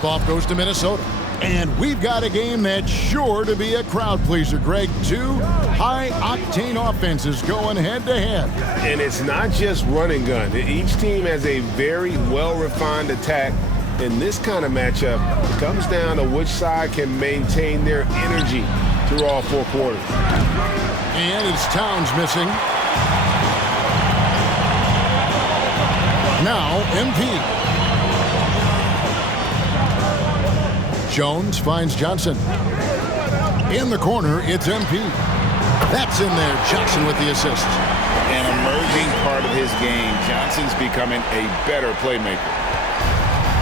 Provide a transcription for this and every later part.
Tip-off goes to Minnesota. And we've got a game that's sure to be a crowd pleaser, Greg. Two high-octane offenses going head-to-head. And it's not just run and gun. Each team has a very well-refined attack. In this kind of matchup, it comes down to which side can maintain their energy through all four quarters. And it's Towns missing. Now, MP. Jones finds Johnson. In the corner, it's MP. That's in there. Johnson with the assist. An emerging part of his game. Johnson's becoming a better playmaker.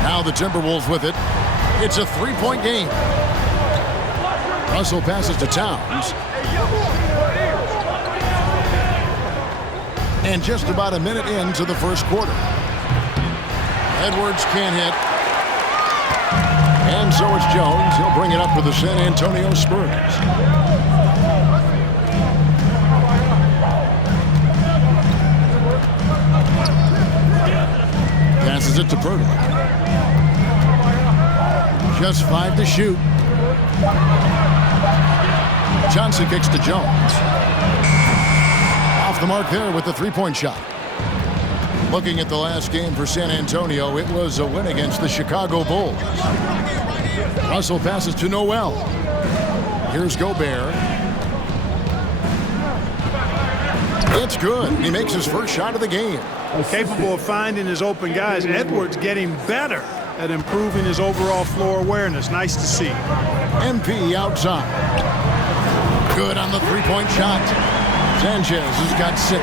Now the Timberwolves with it. It's a three-point game. Russell passes to Towns. And just about a minute into the first quarter. Edwards can't hit. And so it's Jones. He'll bring it up for the San Antonio Spurs. Passes it to Purtle. Just 5 to shoot. Johnson kicks to Jones. Off the mark there with the three-point shot. Looking at the last game for San Antonio, it was a win against the Chicago Bulls. Russell passes to Noel. Here's Gobert. It's good. He makes his first shot of the game. Capable of finding his open guys. Edwards getting better at improving his overall floor awareness. Nice to see. MP outside. Good on the three-point shot. Sanchez has got 6.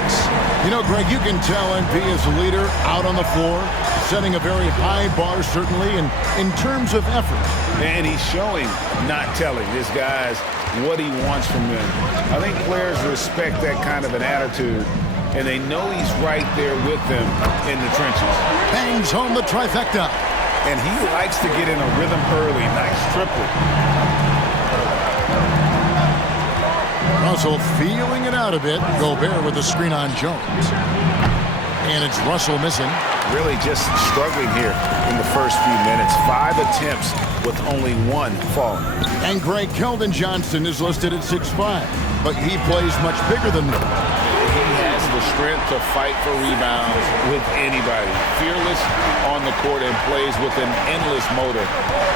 You know, Greg, you can tell MP is a leader out on the floor, setting a very high bar, certainly, and in terms of effort. And he's showing, not telling, his guys what he wants from them. I think players respect that kind of an attitude, and they know he's right there with them in the trenches. Bangs home the trifecta. And he likes to get in a rhythm early. Nice triple. Russell feeling it out a bit. Gobert with the screen on Jones. And it's Russell missing. Really just struggling here in the first few minutes. 5 attempts with only 1 falling. And Greg, Keldon Johnson is listed at 6'5", but he plays much bigger than them. He has the strength to fight for rebounds with anybody. Fearless on the court and plays with an endless motor.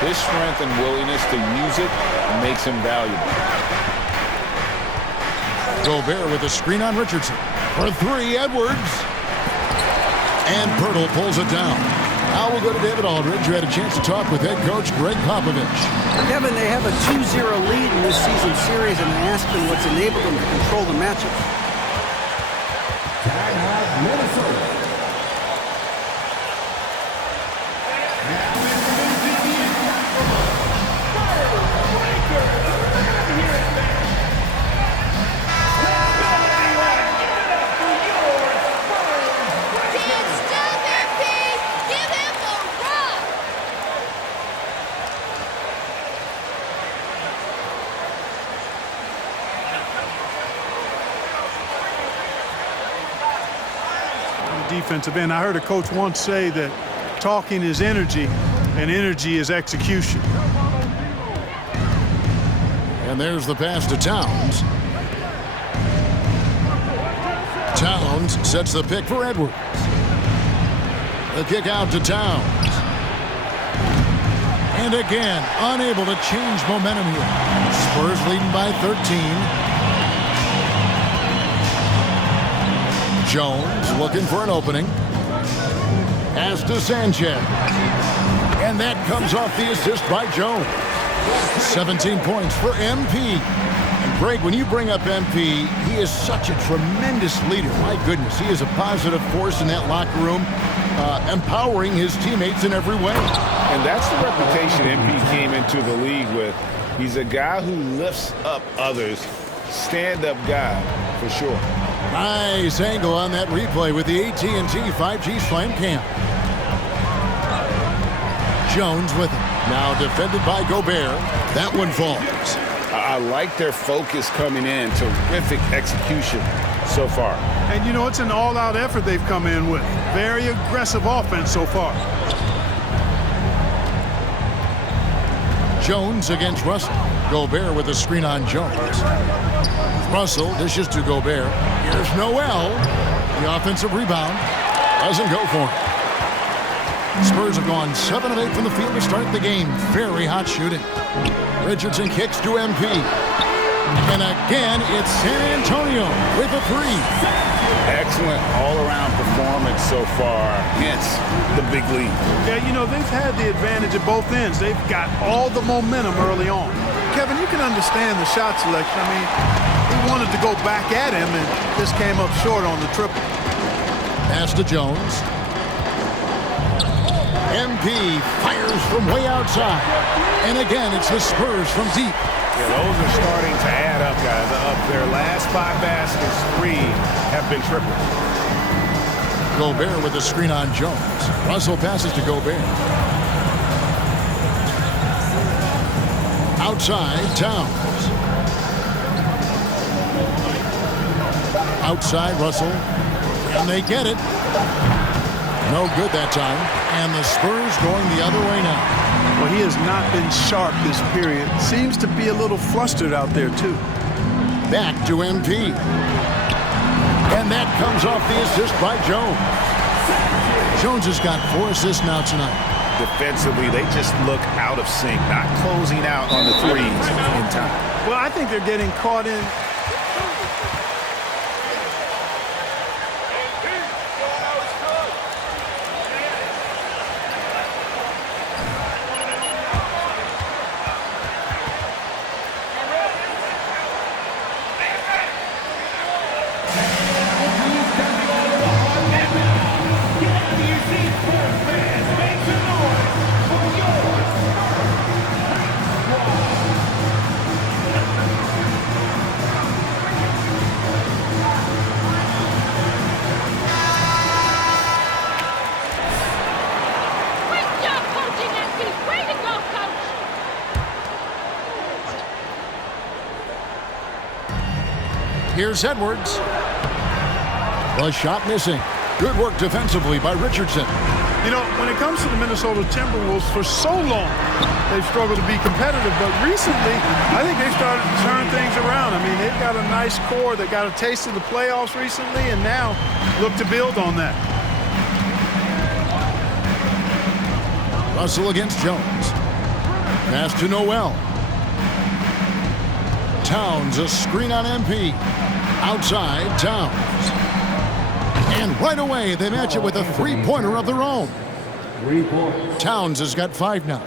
His strength and willingness to use it makes him valuable. Gobert with a screen on Richardson. For 3, Edwards. And Purtle pulls it down. Now we'll go to David Aldridge, who had a chance to talk with head coach Greg Popovich. Kevin, they have a 2-0 lead in this season series, and I asked him what's enabled them to control the matchup. Minnesota. Defensive end. I heard a coach once say that talking is energy and energy is execution. And there's the pass to Towns. Towns sets the pick for Edwards. The kick out to Towns. And again, unable to change momentum here. Spurs leading by 13. Jones looking for an opening. Pass to Sanchez. And that comes off the assist by Jones. 17 points for MP. And Greg, when you bring up MP, he is such a tremendous leader. My goodness, he is a positive force in that locker room, empowering his teammates in every way. And that's the reputation MP came into the league with. He's a guy who lifts up others. Stand-up guy, for sure. Nice angle on that replay with the AT&T 5G Slam Cam. Jones with it. Now defended by Gobert. That one falls. I like their focus coming in. Terrific execution so far. And, you know, it's an all-out effort they've come in with. Very aggressive offense so far. Jones against Russell. Gobert with a screen on Jones. Russell dishes to Gobert. Here's Noel. The offensive rebound doesn't go for him. Spurs have gone 7 of 8 from the field to start the game. Very hot shooting. Richardson kicks to MP. And again, it's San Antonio with a 3. Excellent all-around performance so far. Hence the big lead. Yeah, you know, they've had the advantage at both ends. They've got all the momentum early on. Kevin, you can understand the shot selection. I mean, he wanted to go back at him, and just came up short on the triple. Pass to Jones. MP fires from way outside. And again, it's the Spurs from deep. Yeah, those are starting to add up, guys. Of their last 5 baskets, 3 have been triples. Gobert with a screen on Jones. Russell passes to Gobert. Outside, Towns. Outside, Russell. And they get it. No good that time. And the Spurs going the other way now. Well, he has not been sharp this period. Seems to be a little flustered out there, too. Back to MP. And that comes off the assist by Jones. Jones has got 4 assists now tonight. Defensively, they just look out of sync, not closing out on the threes in time. Well, I think they're getting caught in. Here's Edwards. The shot missing. Good work defensively by Richardson. You know, when it comes to the Minnesota Timberwolves, for so long, they've struggled to be competitive. But recently, I think they've started to turn things around. I mean, they've got a nice core. They got a taste of the playoffs recently, and now look to build on that. Russell against Jones. Pass to Noel. Towns, a screen on MP. Outside, Towns. And right away, they match it with a 3-pointer of their own. Towns has got 5 now.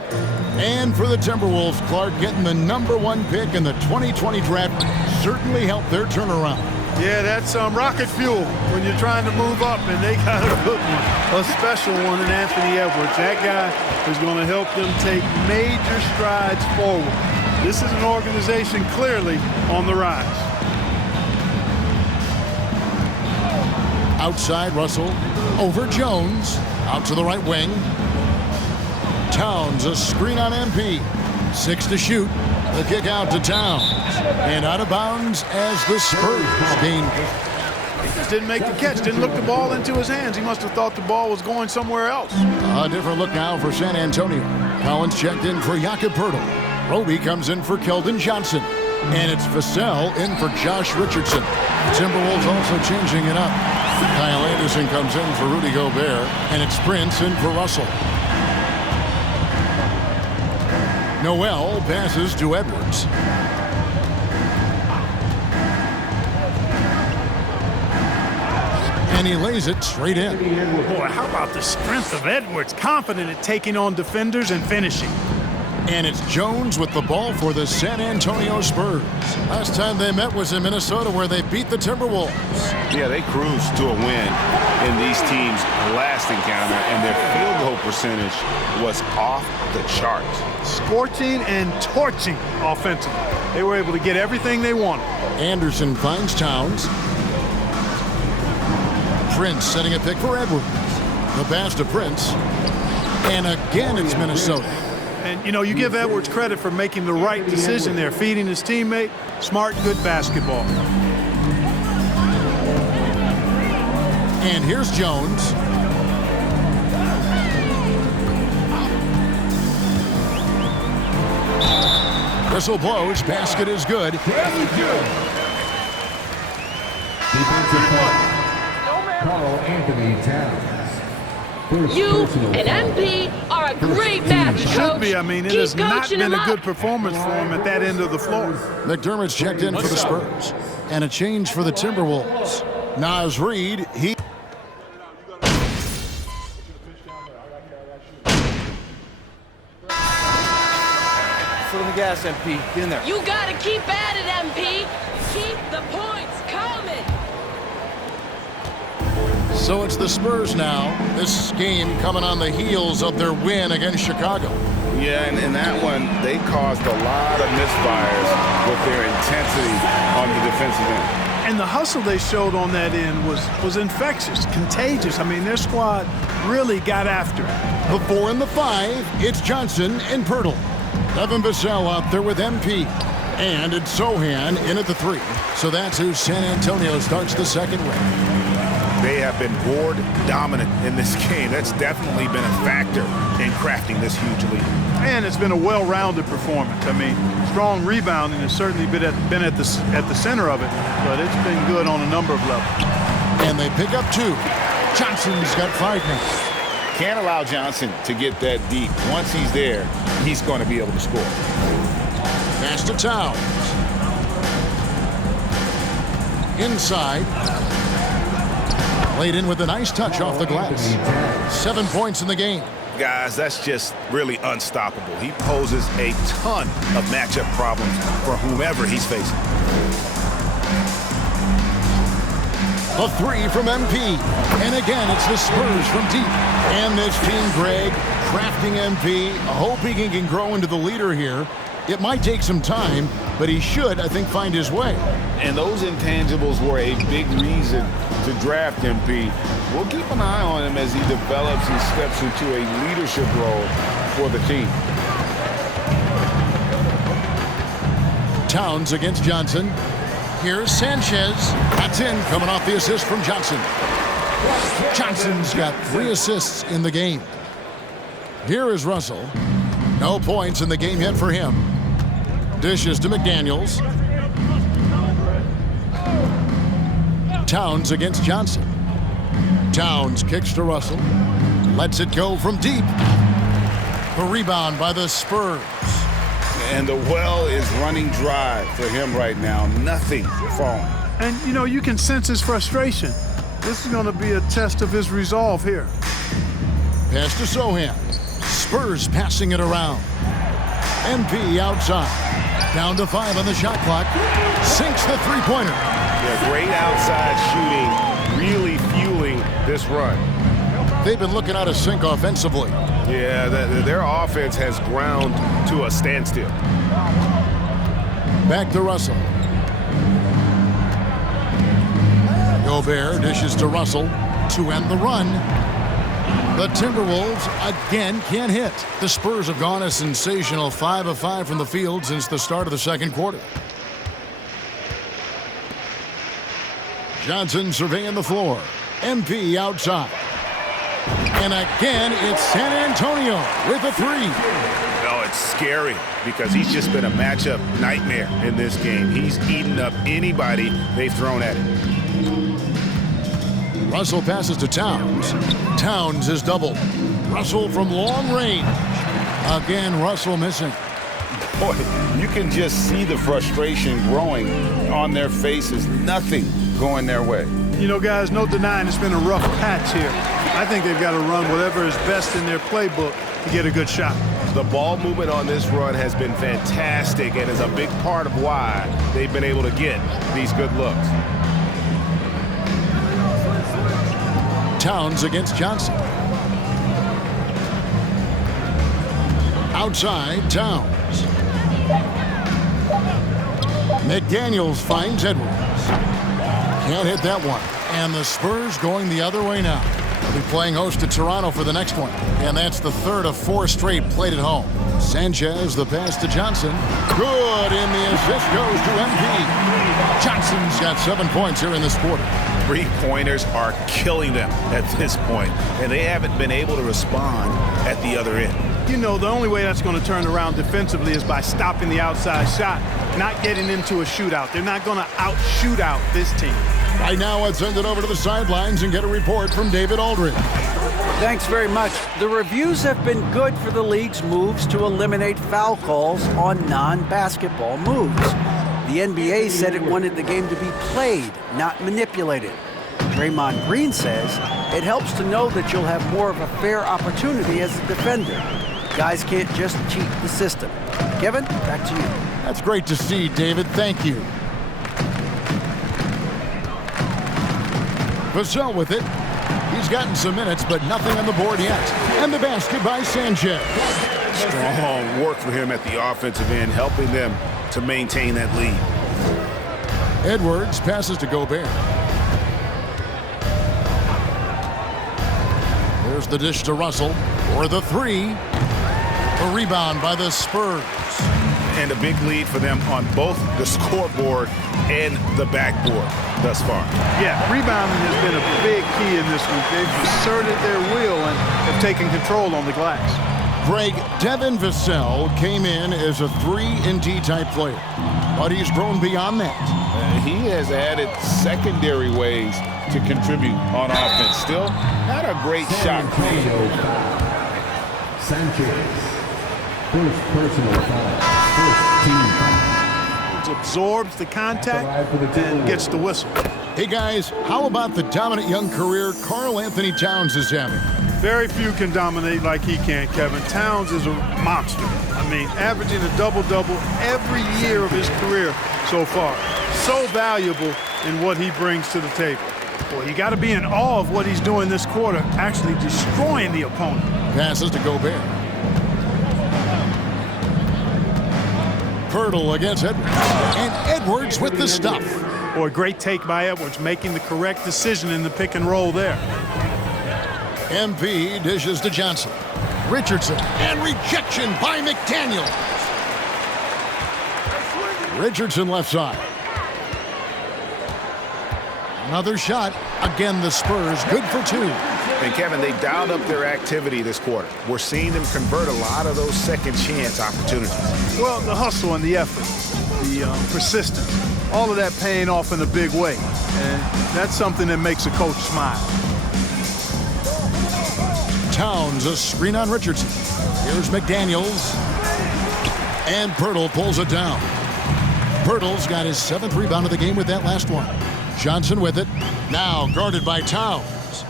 And for the Timberwolves, Clark getting the #1 pick in the 2020 draft certainly helped their turnaround. Yeah, that's rocket fuel when you're trying to move up, and they got a good one, a special one in Anthony Edwards. That guy is going to help them take major strides forward. This is an organization clearly on the rise. Outside, Russell. Over Jones. Out to the right wing. Towns, a screen on MP. 6 to shoot. The kick out to Towns. And out of bounds as the Spurs gain. He just didn't make the catch. Didn't look the ball into his hands. He must have thought the ball was going somewhere else. A different look now for San Antonio. Collins checked in for Jakob Poeltl. Roby comes in for Keldon Johnson. And it's Vassell in for Josh Richardson. Timberwolves also changing it up. Kyle Anderson comes in for Rudy Gobert. And it's Prince in for Russell. Noel passes to Edwards. And he lays it straight in. Boy, how about the strength of Edwards? Confident at taking on defenders and finishing. And it's Jones with the ball for the San Antonio Spurs. Last time they met was in Minnesota, where they beat the Timberwolves. Yeah, they cruised to a win in these teams' last encounter, and their field goal percentage was off the chart. Scorching and torching offensively. They were able to get everything they wanted. Anderson finds Towns. Prince setting a pick for Edwards. The pass to Prince. And again, it's Minnesota. And, you know, you give Edwards credit for making the right decision there, feeding his teammate. Smart, good basketball. And here's Jones. Whistle blows. Basket is good. Carl Anthony Towns. You and MP are a great match, Should Coach. be. I mean, it Keep has not coaching been him a up. good performance for him at that end of the floor. McDermott's checked in for the Spurs. And a change for the Timberwolves. Naz Reid, he... Foot on the gas, MP. Get in there. You gotta keep at it, MP. Keep the points coming. So it's the Spurs now. This game coming on the heels of their win against Chicago. Yeah, and in that one, they caused a lot of misfires with their intensity on the defensive end. And the hustle they showed on that end was infectious, contagious. I mean, their squad really got after it. The 4 and the 5, it's Johnson and Pirtle. Devin Vassell out there with MP. And it's Sohan in at the 3. So that's who San Antonio starts the second with. They have been board dominant in this game. That's definitely been a factor in crafting this huge lead. And it's been a well-rounded performance. I mean, strong rebounding has certainly been at the center of it, but it's been good on a number of levels. And they pick up 2. Johnson's got 5 now. Can't allow Johnson to get that deep. Once he's there, he's going to be able to score. Pass to Towns. Inside. Laid in with a nice touch off the glass. 7 points in the game. Guys, that's just really unstoppable. He poses a ton of matchup problems for whomever he's facing. A 3 from MP. And again, it's the Spurs from deep. And this team, Greg, crafting MP, hoping he can grow into the leader here. It might take some time, but he should, I think, find his way. And those intangibles were a big reason to draft MP. We'll keep an eye on him as he develops and steps into a leadership role for the team. Towns against Johnson. Here's Sanchez. That's in, coming off the assist from Johnson. Johnson's got 3 assists in the game. Here is Russell. No points in the game yet for him. Dishes to McDaniels. Towns against Johnson. Towns kicks to Russell. Lets it go from deep. The rebound by the Spurs. And the well is running dry for him right now. Nothing falling. And, you know, you can sense his frustration. This is going to be a test of his resolve here. Pass to Sohan. Spurs passing it around. MP outside. Down to 5 on the shot clock. Sinks the three-pointer. Yeah, great outside shooting, really fueling this run. They've been looking out of sync offensively. Yeah, their offense has ground to a standstill. Back to Russell. Gobert dishes to Russell to end the run. The Timberwolves again can't hit. The Spurs have gone a sensational 5 of 5 from the field since the start of the second quarter. Johnson surveying the floor. MP outside. And again, it's San Antonio with a 3. No, it's scary because he's just been a matchup nightmare in this game. He's eaten up anybody they've thrown at him. Russell passes to Towns. Towns is doubled. Russell from long range. Again, Russell missing. Boy, you can just see the frustration growing on their faces. Nothing going their way. You know, guys, no denying it's been a rough patch here. I think they've got to run whatever is best in their playbook to get a good shot. The ball movement on this run has been fantastic and is a big part of why they've been able to get these good looks. Towns against Johnson. Outside, Towns. McDaniels finds Edwards. Can't hit that one. And the Spurs going the other way now. They'll be playing host to Toronto for the next one. And that's the 3rd of 4 straight played at home. Sanchez, the pass to Johnson. Good, and the assist goes to MP. Johnson's got 7 points here in this quarter. 3-pointers are killing them at this point, and they haven't been able to respond at the other end. You know, the only way that's going to turn around defensively is by stopping the outside shot, not getting into a shootout. They're not going to out-shoot out this team. Right now, let's send it over to the sidelines and get a report from David Aldridge. Thanks very much. The reviews have been good for the league's moves to eliminate foul calls on non-basketball moves. The NBA said it wanted the game to be played, not manipulated. Draymond Green says it helps to know that you'll have more of a fair opportunity as a defender. Guys can't just cheat the system. Kevin, back to you. That's great to see, David. Thank you. Vassell with it. He's gotten some minutes, but nothing on the board yet. And the basket by Sanchez. Strong work for him at the offensive end, helping them to maintain that lead. Edwards passes to Gobert. There's the dish to Russell for the three. A rebound by the Spurs. And a big lead for them on both the scoreboard and the backboard thus far. Yeah, rebounding has been a big key in this week. They've asserted their will and have taken control on the glass. Greg, Devin Vassell came in as a 3-and-D type player, but he's grown beyond that. He has added secondary ways to contribute on offense. Still, not a great shot creator. Sanchez. First personal foul. First team foul. Absorbs the contact and gets the whistle. Hey guys, how about the dominant young career Karl Anthony Towns is having? Very few can dominate like he can, Kevin. Towns is a monster. I mean, averaging a double-double every year of his career so far. So valuable in what he brings to the table. Boy, you got to be in awe of what he's doing this quarter, actually destroying the opponent. Passes to Gobert. Pirtle against Edwards. And Edwards with the stuff. Boy, great take by Edwards, making the correct decision in the pick and roll there. MP dishes to Johnson. Richardson, and rejection by McDaniel. Richardson left side. Another shot. Again, the Spurs good for two. And Kevin, they dialed up their activity this quarter. We're seeing them convert a lot of those second chance opportunities. Well, the hustle and the effort, the persistence, all of that paying off in a big way. And that's something that makes a coach smile. Towns, a screen on Richardson. Here's McDaniels. And Pirtle pulls it down. Pirtle's got his 7th rebound of the game with that last one. Johnson with it. Now guarded by Towns.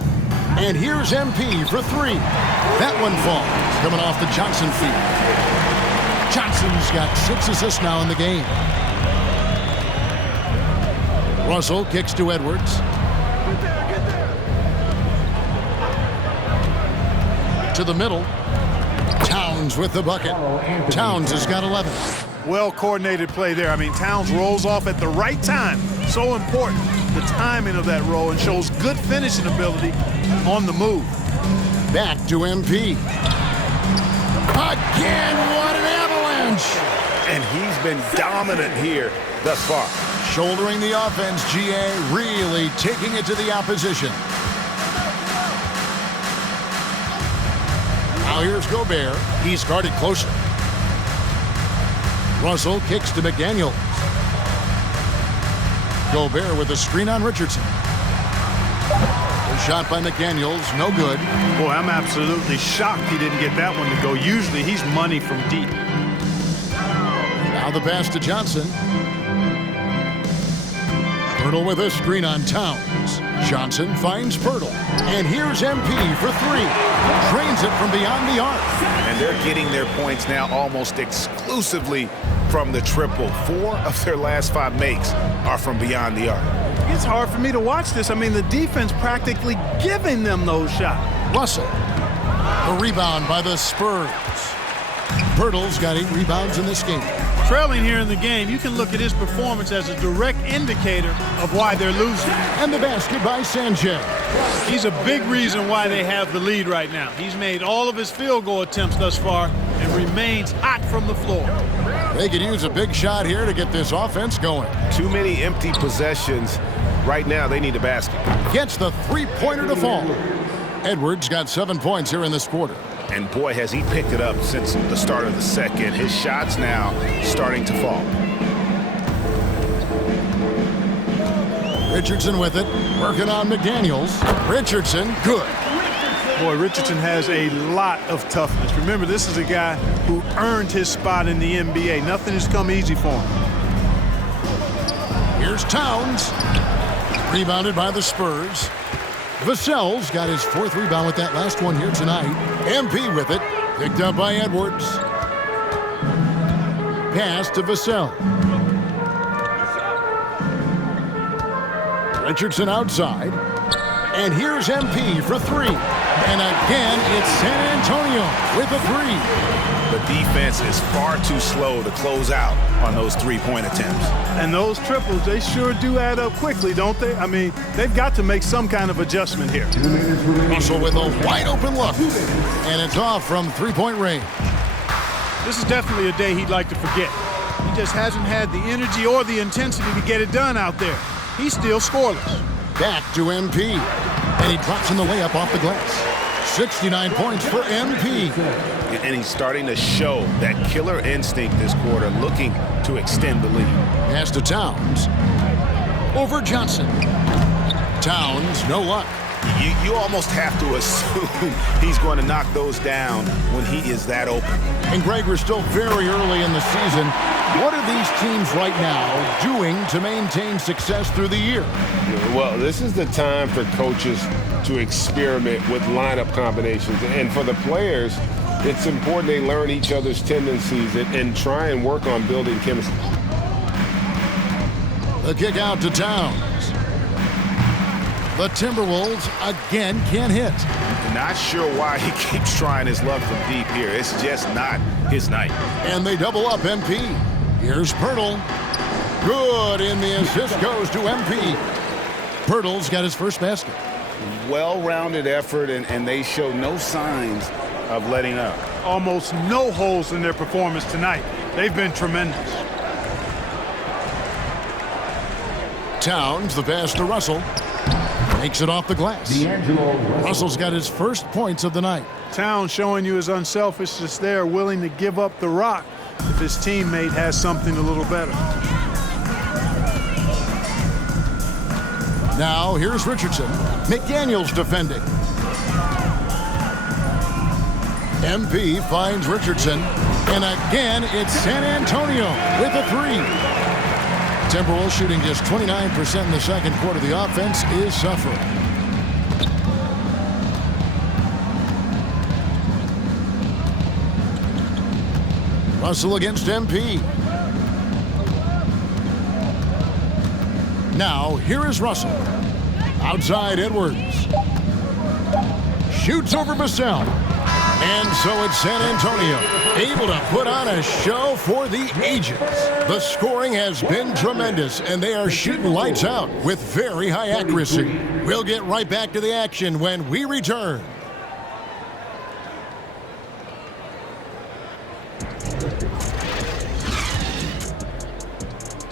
And here's MP for 3. That one falls, coming off the Johnson feed. Johnson's got 6 assists now in the game. Russell kicks to Edwards. To the middle. Towns with the bucket. Towns has got 11. Well-coordinated play there. I mean, Towns rolls off at the right time. So important, the timing of that roll, and shows good finishing ability on the move. Back to MP. Again, what an avalanche! And he's been dominant here thus far. Shouldering the offense, GA really taking it to the opposition. Now here's Gobert. He's guarded closely. Russell kicks to McDaniel. Gobert with a screen on Richardson. The shot by McDaniels, no good. Boy, I'm absolutely shocked he didn't get that one to go. Usually he's money from deep. Now the pass to Johnson. Pirtle with a screen on Towns. Johnson finds Pirtle. And here's MP for 3. Drains it from beyond the arc. And they're getting their points now almost exclusively from the triple. 4 of their last 5 makes are from beyond the arc. It's hard for me to watch this. I mean, the defense practically giving them those shots. Russell. A rebound by the Spurs. Pirtle's got 8 rebounds in this game. Trailing here in the game, you can look at his performance as a direct indicator of why they're losing. And the basket by Sanchez. He's a big reason why they have the lead right now. He's made all of his field goal attempts thus far and remains hot from the floor. They could use a big shot here to get this offense going. Too many empty possessions. Right now, they need a basket. Gets the 3-pointer to fall. Edwards got 7 points here in this quarter. And boy, has he picked it up since the start of the second. His shot's now starting to fall. Richardson with it, working on McDaniels. Richardson, good. Boy, Richardson has a lot of toughness. Remember, this is a guy who earned his spot in the NBA. Nothing has come easy for him. Here's Towns. Rebounded by the Spurs. Vassell's got his 4th rebound with that last one here tonight. MP with it. Picked up by Edwards. Pass to Vassell. Richardson outside. And here's MP for 3. And again, it's San Antonio with a 3. The defense is far too slow to close out on those three-point attempts. And those triples, they sure do add up quickly, don't they? I mean, they've got to make some kind of adjustment here. Russell with a wide-open look. And it's off from three-point range. This is definitely a day he'd like to forget. He just hasn't had the energy or the intensity to get it done out there. He's still scoreless. Back to MP. And he drops in the layup off the glass. 69 points for MP. And he's starting to show that killer instinct this quarter, looking to extend the lead. Pass to Towns. Over Johnson. Towns, no luck. You almost have to assume he's going to knock those down when he is that open. And Greg, we're still very early in the season. What are these teams right now doing to maintain success through the year? Well, this is the time for coaches to experiment with lineup combinations. And for the players, it's important they learn each other's tendencies and try and work on building chemistry. The kick out to Towns. The Timberwolves again can't hit. Not sure why he keeps trying his luck from deep here. It's just not his night. And they double up MP. Here's Pirtle. Good, and the assist goes to MP. Pirtle's got his first basket. Well-rounded effort, and they show no signs of letting up. Almost no holes in their performance tonight. They've been tremendous. Towns, the pass to Russell. Makes it off the glass. Russell's got his first points of the night. Towns showing you his unselfishness there, willing to give up the rock if his teammate has something a little better. Now here's Richardson. McDaniels defending. MP finds Richardson. And again, it's San Antonio with a 3. Timberwolves shooting just 29% in the second quarter. The offense is suffering. Russell against MP. Now, here is Russell. Outside Edwards. Shoots over Vassell. And so it's San Antonio, able to put on a show for the ages. The scoring has been tremendous, and they are shooting lights out with very high accuracy. We'll get right back to the action when we return.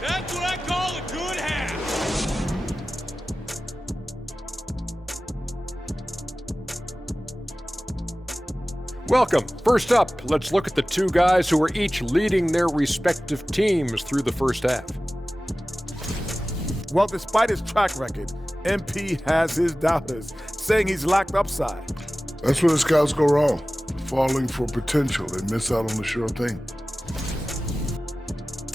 That's what I call a good half. Welcome. First up, let's look at the two guys who are each leading their respective teams through the first half. Well, despite his track record, MP has his doubters, saying he's lacked upside. That's where the scouts go wrong. Falling for potential. They miss out on the sure thing.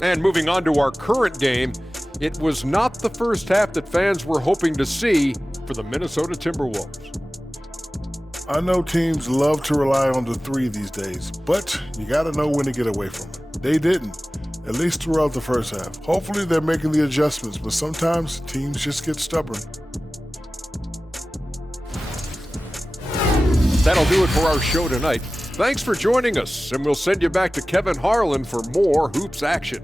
And moving on to our current game, it was not the first half that fans were hoping to see for the Minnesota Timberwolves. I know teams love to rely on the three these days, but you gotta know when to get away from it. They didn't, at least throughout the first half. Hopefully they're making the adjustments, but sometimes teams just get stubborn. That'll do it for our show tonight. Thanks for joining us, and we'll send you back to Kevin Harlan for more Hoops action.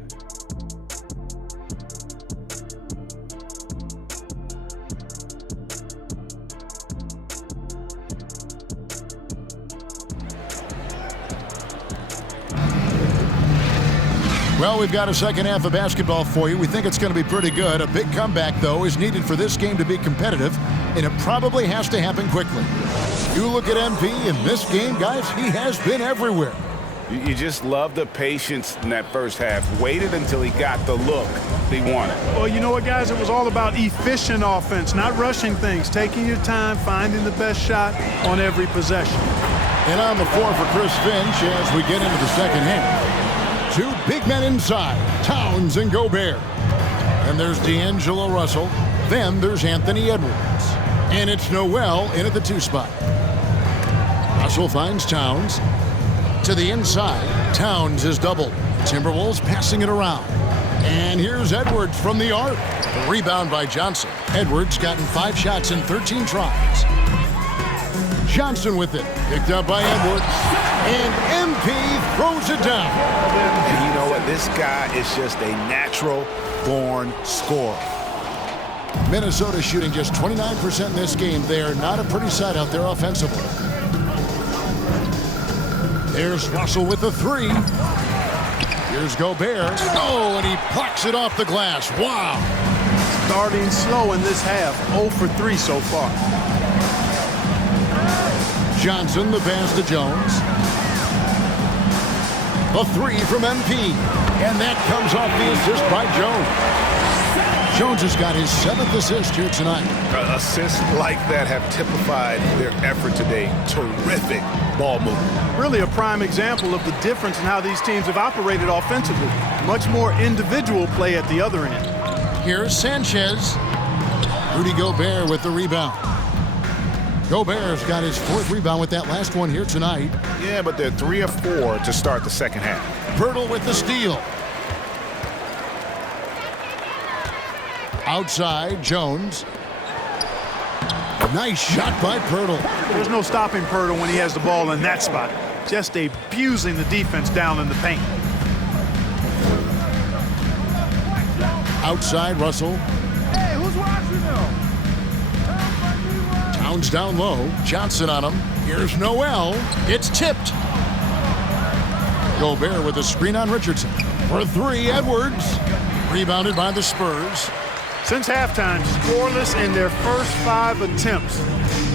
Well, we've got a second half of basketball for you. We think it's going to be pretty good. A big comeback, though, is needed for this game to be competitive, and it probably has to happen quickly. You look at MP in this game, guys, he has been everywhere. You just love the patience in that first half. Waited until he got the look he wanted. Well, you know what, guys? It was all about efficient offense, not rushing things, taking your time, finding the best shot on every possession. And on the floor for Chris Finch as we get into the second half. Two big men inside, Towns and Gobert. And there's D'Angelo Russell. Then there's Anthony Edwards. And it's Noel in at the 2 spot. Russell finds Towns. To the inside, Towns is doubled. Timberwolves passing it around. And here's Edwards from the arc. The rebound by Johnson. Edwards gotten 5 shots in 13 tries. Johnson with it. Picked up by Edwards. And MP throws it down. And you know what? This guy is just a natural-born scorer. Minnesota shooting just 29% in this game. They are not a pretty sight out there offensively. There's Russell with the 3. Here's Gobert. Oh, and he plucks it off the glass. Wow. Starting slow in this half. 0 for 3 so far. Johnson, the pass to Jones. The 3 from MP. And that comes off the assist by Jones. Jones has got his 7th assist here tonight. Assists like that have typified their effort today. Terrific ball movement. Really a prime example of the difference in how these teams have operated offensively. Much more individual play at the other end. Here's Sanchez. Rudy Gobert with the rebound. Gobert's got his 4th rebound with that last one here tonight. Yeah, but they're 3 of 4 to start the second half. Pirtle with the steal. Outside, Jones. Nice shot by Pirtle. There's no stopping Pirtle when he has the ball in that spot. Just abusing the defense down in the paint. Outside, Russell. Hey, who's watching them? Towns down low. Johnson on him. Here's Noel. It's tipped. Gobert with a screen on Richardson. For 3, Edwards. Rebounded by the Spurs. Since halftime, scoreless in their first 5 attempts.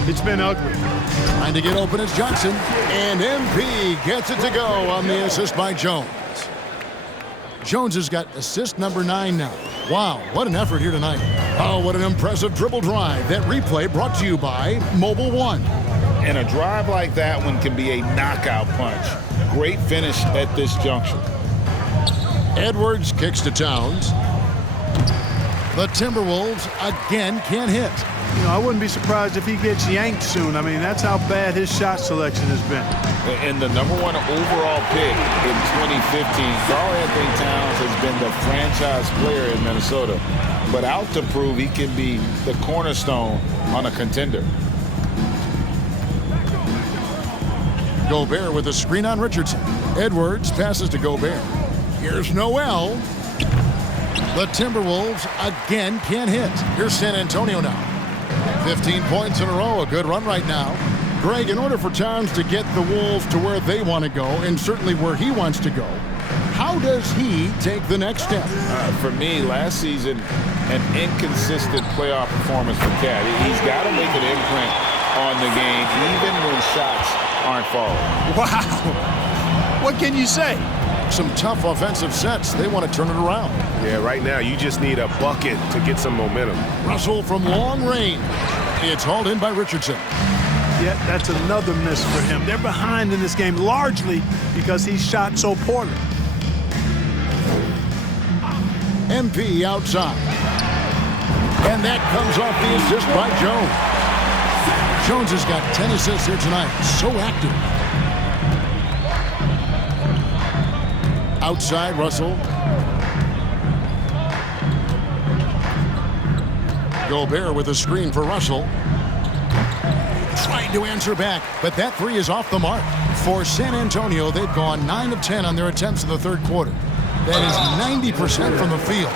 It's been ugly. Trying to get open is Johnson. And MP gets it to go on the assist by Jones. Jones has got assist number 9 now. Wow, what an effort here tonight. Oh, what an impressive dribble drive. That replay brought to you by Mobile One. And a drive like that one can be a knockout punch. Great finish at this juncture. Edwards kicks to Towns. The Timberwolves again can't hit. You know, I wouldn't be surprised if he gets yanked soon. I mean, that's how bad his shot selection has been. And the #1 overall pick in 2015, Karl Anthony Towns has been the franchise player in Minnesota, but out to prove he can be the cornerstone on a contender. Gobert with a screen on Richardson. Edwards passes to Gobert. Here's Noel. The Timberwolves again can't hit. Here's San Antonio now. 15 points in a row, a good run right now. Greg, in order for Towns to get the Wolves to where they want to go, and certainly where he wants to go, how does he take the next step? For me, last season, an inconsistent playoff performance for Cat. He's got to make an imprint on the game, even when shots aren't falling. Wow. What can you say? Some tough offensive sets. They want to turn it around. Yeah, right now you just need a bucket to get some momentum. Russell from long range. It's hauled in by Richardson. Yeah, that's another miss for him. They're behind in this game largely because he shot so poorly. MP outside. And that comes off the assist by Jones. Jones has got 10 assists here tonight. So active. Outside, Russell. Gobert with a screen for Russell. Trying to answer back, but that 3 is off the mark. For San Antonio, they've gone 9 of 10 on their attempts in the third quarter. That is 90% from the field.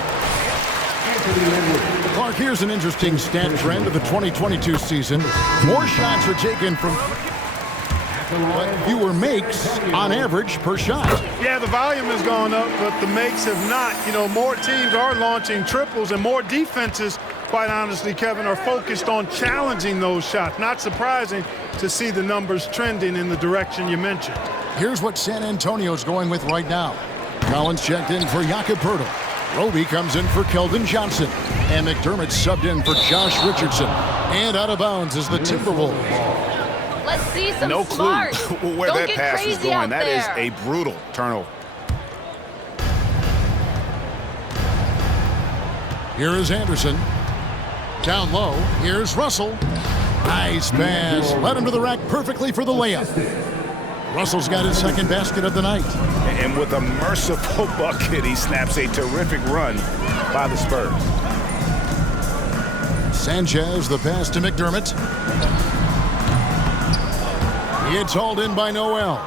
Clark, here's an interesting stat trend of the 2022 season. More shots are taken from... but fewer makes on average per shot. Yeah, the volume has gone up, but the makes have not. You know, more teams are launching triples, and more defenses, quite honestly, Kevin, are focused on challenging those shots. Not surprising to see the numbers trending in the direction you mentioned. Here's what San Antonio's going with right now. Collins checked in for Jakob Poeltl. Roby comes in for Keldon Johnson. And McDermott subbed in for Josh Richardson. And out of bounds is the Timberwolves. Let's see some no clue smart. where Don't that get pass is crazy going. out That is there. a brutal turnover. Here is Anderson. Down low. Here's Russell. Nice pass. Led him to the rack perfectly for the layup. Russell's got his second basket of the night. And with a merciful bucket, he snaps a terrific run by the Spurs. Sanchez, the pass to McDermott. It's hauled in by Noel.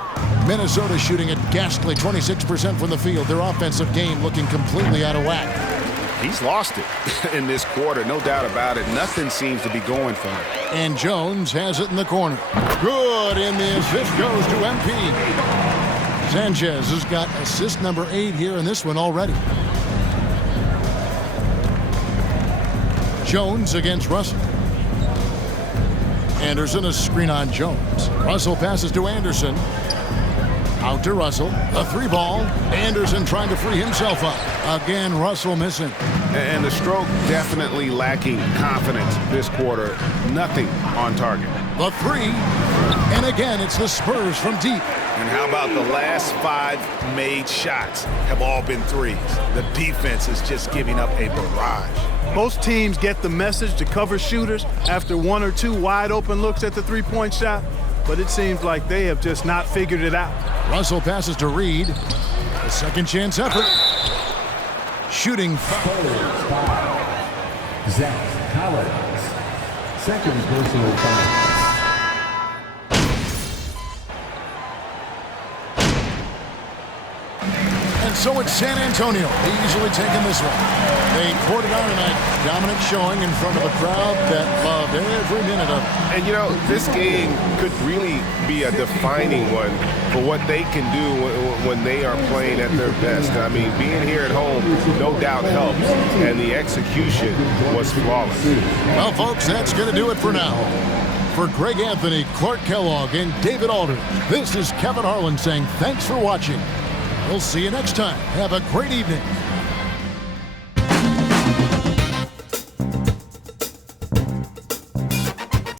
Minnesota shooting a ghastly 26% from the field. Their offensive game looking completely out of whack. He's lost it in this quarter, no doubt about it. Nothing seems to be going for him. And Jones has it in the corner. Good, and the assist goes to MP. Sanchez has got assist number 8 here in this one already. Jones against Russell. Anderson, a screen on Jones. Russell passes to Anderson. Out to Russell. A 3-ball. Anderson trying to free himself up. Again, Russell missing. And the stroke definitely lacking confidence this quarter. Nothing on target. The 3. And again, it's the Spurs from deep. And how about the last 5 made shots have all been threes? The defense is just giving up a barrage. Most teams get the message to cover shooters after 1 or 2 wide open looks at the three-point shot, but it seems like they have just not figured it out. Russell passes to Reed. A second chance effort. Shooting foul. Zach Collins. Second personal foul. And so it's San Antonio easily taking this one. They poured it on tonight. Dominant showing in front of a crowd that loved every minute of it. And, you know, this game could really be a defining one for what they can do when they are playing at their best. I mean, being here at home, no doubt helps. And the execution was flawless. Well, folks, that's going to do it for now. For Greg Anthony, Clark Kellogg, and David Aldridge, this is Kevin Harlan saying thanks for watching. We'll see you next time. Have a great evening.